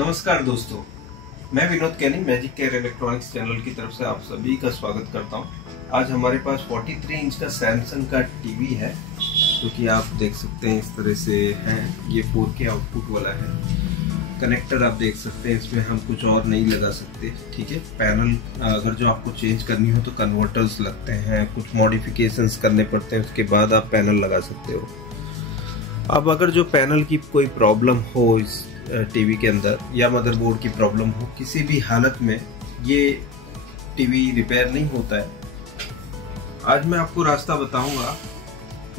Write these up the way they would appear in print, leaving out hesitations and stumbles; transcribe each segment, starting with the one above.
नमस्कार दोस्तों, मैं विनोद कैनी मैजिक केयर इलेक्ट्रॉनिक्स चैनल की तरफ से आप सभी का स्वागत करता हूं। आज हमारे पास 43 इंच का सैमसंग का टीवी है जो कि आप देख सकते हैं इस तरह से है। ये 4K आउटपुट वाला है। कनेक्टर आप देख सकते हैं, इसमें हम कुछ और नहीं लगा सकते। ठीक है, पैनल अगर जो आपको चेंज करनी हो तो कन्वर्टर्स लगते हैं, कुछ मॉडिफिकेशंस करने पड़ते हैं, उसके बाद आप पैनल लगा सकते हो। अब अगर जो पैनल की कोई प्रॉब्लम हो इस टीवी के अंदर या मदरबोर्ड की प्रॉब्लम हो, किसी भी हालत में ये टीवी रिपेयर नहीं होता है। आज मैं आपको रास्ता बताऊंगा,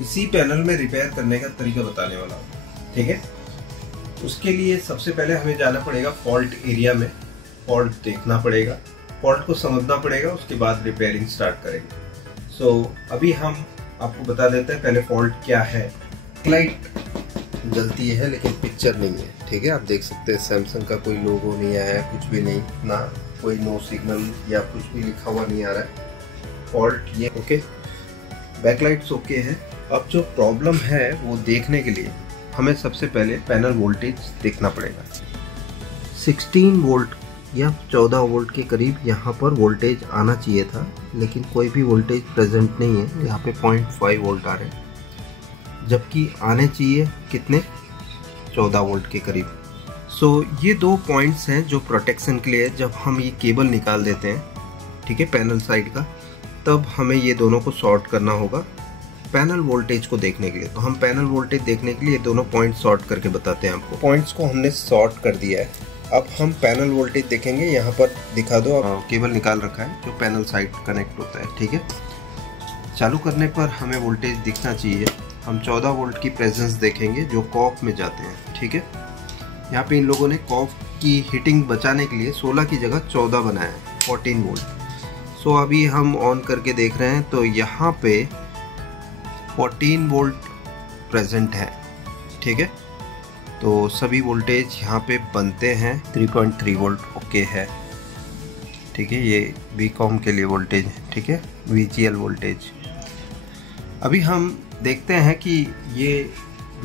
इसी पैनल में रिपेयर करने का तरीका बताने वाला हूँ। ठीक है, उसके लिए सबसे पहले हमें जाना पड़ेगा फॉल्ट एरिया में, फॉल्ट देखना पड़ेगा, फॉल्ट को समझना पड़ेगा, उसके बाद रिपेयरिंग स्टार्ट करेंगे। अभी हम आपको बता देते हैं पहले फॉल्ट क्या है। लाइट जलती है लेकिन पिक्चर नहीं है। ठीक है, आप देख सकते हैं सैमसंग का कोई लोगो नहीं आया है, कुछ भी नहीं, ना कोई नो सिग्नल या कुछ भी लिखा हुआ नहीं आ रहा है। फॉल्ट ये ओके, बैकलाइट्स ओके है। अब जो प्रॉब्लम है वो देखने के लिए हमें सबसे पहले पैनल वोल्टेज देखना पड़ेगा। 16 वोल्ट या 14 वोल्ट के करीब यहाँ पर वोल्टेज आना चाहिए था, लेकिन कोई भी वोल्टेज प्रेजेंट नहीं है। यहाँ पे 0.5 वोल्ट आ रहे हैं, जबकि आने चाहिए कितने, 14 वोल्ट के करीब। ये दो पॉइंट्स हैं जो प्रोटेक्शन के लिए, जब हम ये केबल निकाल देते हैं, ठीक है, पैनल साइड का, तब हमें ये दोनों को शॉर्ट करना होगा पैनल वोल्टेज को देखने के लिए। तो हम पैनल वोल्टेज देखने के लिए दोनों पॉइंट शॉर्ट करके बताते हैं आपको। पॉइंट्स को हमने शॉर्ट कर दिया है। अब हम पैनल वोल्टेज देखेंगे। यहाँ पर दिखा दो, केबल निकाल रखा है जो पैनल साइड कनेक्ट होता है। ठीक है, चालू करने पर हमें वोल्टेज दिखना चाहिए। हम 14 वोल्ट की प्रेजेंस देखेंगे जो कॉफ में जाते हैं। ठीक है, यहाँ पे इन लोगों ने कॉफ की हीटिंग बचाने के लिए 16 की जगह 14 बनाया है, 14 वोल्ट। अभी हम ऑन करके देख रहे हैं तो यहाँ पे 14 वोल्ट प्रेजेंट है। ठीक है, तो सभी वोल्टेज यहाँ पे बनते हैं। 3.3 वोल्ट ओके है। ठीक है, ये बीकॉम के लिए वोल्टेज है। ठीक है, VGL वोल्टेज। अभी हम देखते हैं कि ये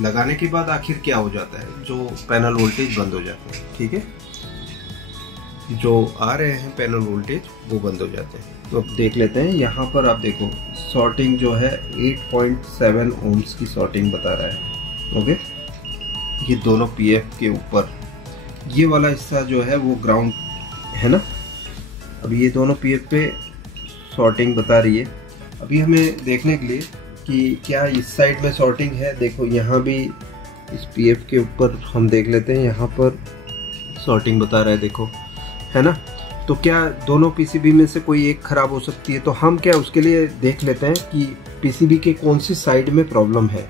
लगाने के बाद आखिर क्या हो जाता है, जो पैनल वोल्टेज बंद हो जाते हैं। ठीक है, जो आ रहे हैं पैनल वोल्टेज वो बंद हो जाते हैं। तो अब देख लेते हैं। यहाँ पर आप देखो शॉर्टिंग जो है 8.7 ओम्स की शॉर्टिंग बता रहा है। ओके, ये दोनों PF के ऊपर, ये वाला हिस्सा जो है वो ग्राउंड है ना। अभी ये दोनों PF पे शॉर्टिंग बता रही है। अभी हमें देखने के लिए कि क्या इस साइड में शॉर्टिंग है। देखो यहाँ भी इस PF के ऊपर हम देख लेते हैं, यहाँ पर शॉर्टिंग बता रहा है, देखो, है ना। तो क्या दोनों PCB में से कोई एक खराब हो सकती है, तो हम क्या उसके लिए देख लेते हैं कि PCB के कौन सी साइड में प्रॉब्लम है।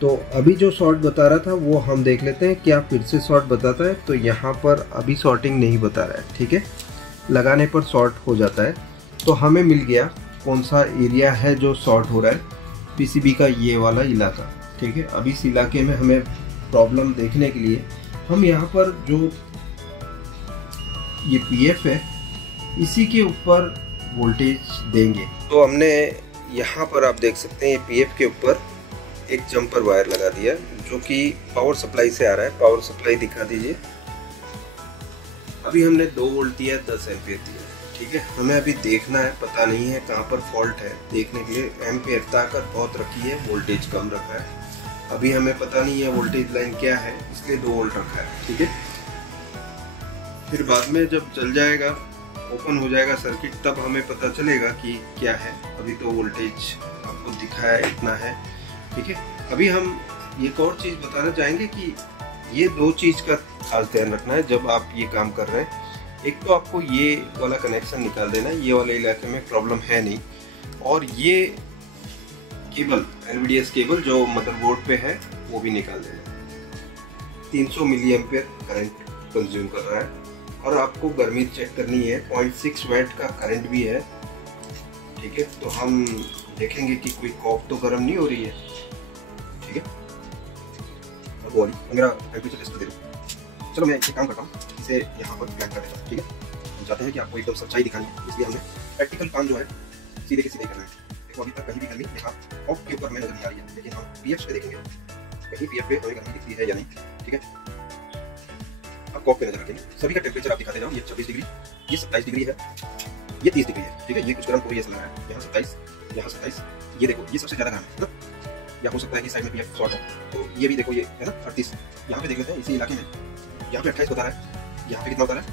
तो अभी जो शॉर्ट बता रहा था वो हम देख लेते हैं, क्या फिर से शॉर्ट बताता है। तो यहाँ पर अभी शॉर्टिंग नहीं बता रहा है। ठीक है, लगाने पर शॉर्ट हो जाता है। तो हमें मिल गया कौन सा एरिया है जो शॉर्ट हो रहा है, PCB का ये वाला इलाका। ठीक है, अभी इस इलाके में हमें प्रॉब्लम देखने के लिए हम यहाँ पर जो ये PF है इसी के ऊपर वोल्टेज देंगे। तो हमने यहाँ पर आप देख सकते हैं ये PF के ऊपर एक जंपर वायर लगा दिया जो कि पावर सप्लाई से आ रहा है। पावर सप्लाई दिखा दीजिए। अभी हमने 2 वोल्ट दिया, 10 एम्पियर दिया। ठीक है, हमें अभी देखना है, पता नहीं है कहाँ पर फॉल्ट है। देखने के लिए एम्पियर ताकत बहुत रखी है, वोल्टेज कम रखा है। अभी हमें पता नहीं है वोल्टेज लाइन क्या है, इसलिए 2 वोल्ट रखा है। ठीक है, फिर बाद में जब चल जाएगा, ओपन हो जाएगा सर्किट, तब हमें पता चलेगा कि क्या है। अभी तो वोल्टेज आपको दिखाया इतना है। ठीक है, अभी हम एक और चीज़ बताना चाहेंगे कि ये 2 चीज़ का खास ध्यान रखना है जब आप ये काम कर रहे हैं। एक तो आपको ये वाला कनेक्शन निकाल देना है, ये वाले इलाके में प्रॉब्लम है नहीं, और ये केबल NVDS केबल जो मदरबोर्ड पे है वो भी निकाल देना। 300 मिली एम्पियर करंट कंज्यूम कर रहा है, और आपको गर्मी चेक करनी है। 0.6 वाट का करंट भी है। ठीक है, तो हम देखेंगे कि कोई कॉफ तो गर्म नहीं हो रही है। ठीक है, मेरा टेम्परेचर टेस्ट दे दो। चलो मैं एक काम करता हूँ, इसे यहाँ पर प्लग कर देता हूँ। ठीक है, हम चाहते हैं कि आपको एकदम सच्चाई दिखानी है, इसलिए हमने प्रैक्टिकल काम जो है सीधे के सीधे करना है। देखो अभी तक कहीं भी गर्मी यहाँ ऑफ के ऊपर हमें नजर नहीं आ रही है, लेकिन हम PF पे देखेंगे कहीं PF पे हमें गर्मी दिखती है या नहीं। ठीक है, अब कॉक पे नजर रखेंगे, सभी का टेम्परेचर आप दिखाते जाओ। ये 26 डिग्री, ये 27 डिग्री है, ये 30 डिग्री है, ठीक है। ये कुछ गर्म हो रही है, ऐसा लग रहा है। यहाँ 27, यहाँ 27, ये देखो ये सबसे ज्यादा गर्म है ना, या हो सकता है कि साइड में पीएफ शॉर्ट हो, तो ये भी देखो ये है ना 38। यहाँ पे देख लेते हैं इसी इलाके में, यहाँ पे 28 बता रहा है, यहाँ पे कितना बता रहा है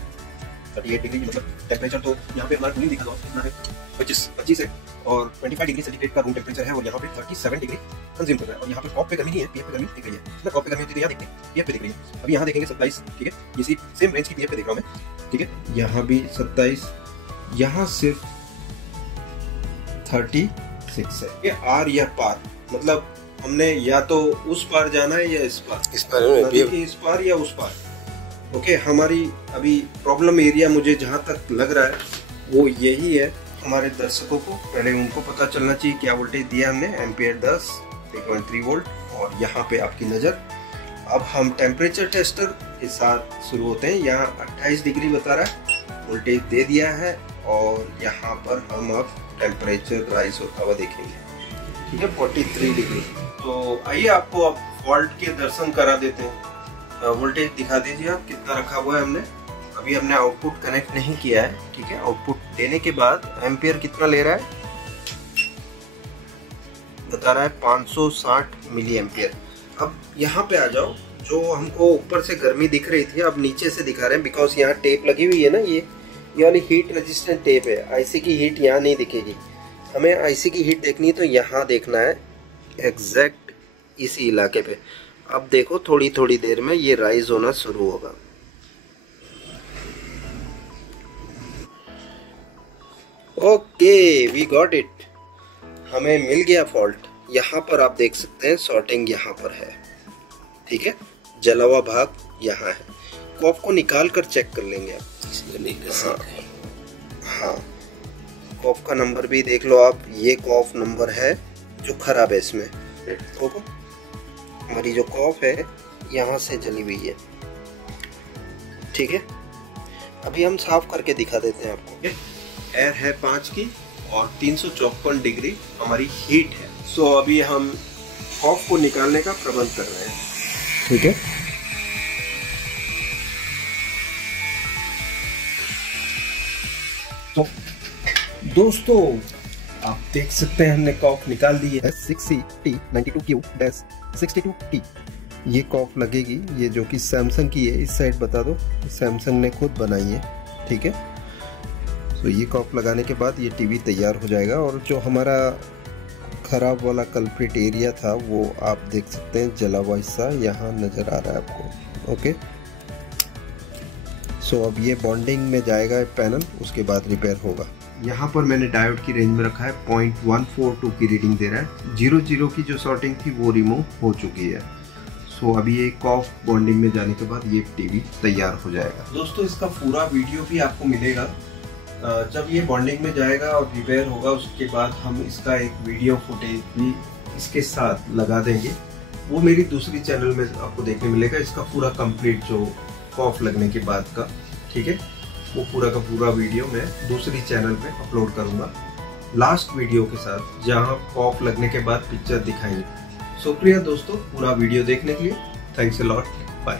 38 डिग्री। मतलब टेम्परेचर तो यहाँ पे हमारा कूलिंग दिखा दो कितना है 25 है, और 25 डिग्री सेंटीग्रेड का रूम टेम्परेचर है, और यहाँ पे 37 डिग्री कंज्यूम कर रहा है। और यहाँ पे कॉप पे गर्मी नहीं है, पीएफ पे गर्मी दिख रही है ना, कॉप पे गर्मी होती है यहाँ देखते हैं, पीएफ पे दिख रही है। अभी यहाँ देखेंगे 27, ठीक है, इसी सेम रेंज की पीएफ पे देख रहा हूँ मैं, ठीक है। यहाँ भी 27, यहाँ सिर्फ 36 है। ये आर या पार, मतलब हमने या तो उस पार जाना है या इस पार, इस पार या उस पार। ओके, हमारी अभी प्रॉब्लम एरिया मुझे जहाँ तक लग रहा है वो यही है। हमारे दर्शकों को पहले उनको पता चलना चाहिए क्या वोल्टेज दिया हमने, एम्पियर 10, 3.3 वोल्ट। और यहाँ पे आपकी नज़र, अब हम टेम्परेचर टेस्टर के साथ शुरू होते हैं। यहाँ 28 डिग्री बता रहा है, वोल्टेज दे दिया है, और यहाँ पर हम अब टेम्परेचर राइज होता हुआ देखेंगे, ठीक है, 43 डिग्री। तो आइए आपको अब फॉल्ट के दर्शन करा देते हैं। वोल्टेज दिखा दीजिए आप कितना रखा हुआ है हमने। अभी हमने आउटपुट कनेक्ट नहीं किया है, ठीक है। आउटपुट देने के बाद एम्पियर कितना ले रहा है, बता रहा है 560 मिली एम्पियर। अब यहाँ पे आ जाओ, जो हमको ऊपर से गर्मी दिख रही थी अब नीचे से दिखा रहे हैं, बिकॉज यहाँ टेप लगी हुई है ना, ये वाली हीट रेजिस्टेंट टेप है। आईसी की हीट यहाँ नहीं दिखेगी, हमें आईसी की हीट देखनी है तो यहाँ देखना है, एग्जैक्ट इसी इलाके पे। अब देखो थोड़ी थोड़ी देर में ये राइज होना शुरू होगा। ओके, वी गॉट इट, हमें मिल गया फॉल्ट। यहाँ पर आप देख सकते हैं सॉर्टिंग यहाँ पर है, ठीक है, जला हुआ भाग यहाँ है। कॉफ को निकाल कर चेक कर लेंगे आप। हाँ, कॉफ का नंबर भी देख लो आप, ये कॉफ नंबर है जो खराब है इसमें। देखो हमारी जो कॉफ है यहाँ से जली हुई है, ठीक है। अभी हम साफ करके दिखा देते हैं आपको। एयर है 5 की और 354 डिग्री हमारी हीट है। सो अभी हम कॉफ को निकालने का प्रबंध कर रहे हैं, ठीक है। तो दोस्तों आप देख सकते हैं हमने कॉफ निकाल दी है। S6CT92Q-62T ये कॉफ लगेगी, ये जो कि सैमसंग की है। इस साइड बता दो, सैमसंग ने खुद बनाई है, ठीक है। तो ये कॉफ लगाने के बाद ये टीवी तैयार हो जाएगा, और जो हमारा खराब वाला कल्प्रिट एरिया था वो आप देख सकते हैं, जला हुआ हिस्सा यहाँ नज़र आ रहा है आपको। ओके, सो अब ये बॉन्डिंग में जाएगा पैनल, उसके बाद रिपेयर होगा। यहाँ पर मैंने डायोड की रेंज में रखा है, 0.142 की रीडिंग दे रहा है। 00 की जो शॉर्टिंग थी वो रिमूव हो चुकी है। सो अभी ये कॉफ बॉन्डिंग में जाने के बाद ये टीवी तैयार हो जाएगा। दोस्तों इसका पूरा वीडियो भी आपको मिलेगा जब ये बॉन्डिंग में जाएगा और रिपेयर होगा। उसके बाद हम इसका एक वीडियो फुटेज भी इसके साथ लगा देंगे, वो मेरी दूसरी चैनल में आपको देखने मिलेगा। इसका पूरा कंप्लीट जो कॉफ लगने के बाद का, ठीक है, वो पूरा का पूरा वीडियो मैं दूसरी चैनल पे अपलोड करूंगा लास्ट वीडियो के साथ, जहां कॉफ लगने के बाद पिक्चर दिखाएंगे। शुक्रिया दोस्तों पूरा वीडियो देखने के लिए, थैंक्स अ लॉट, बाय।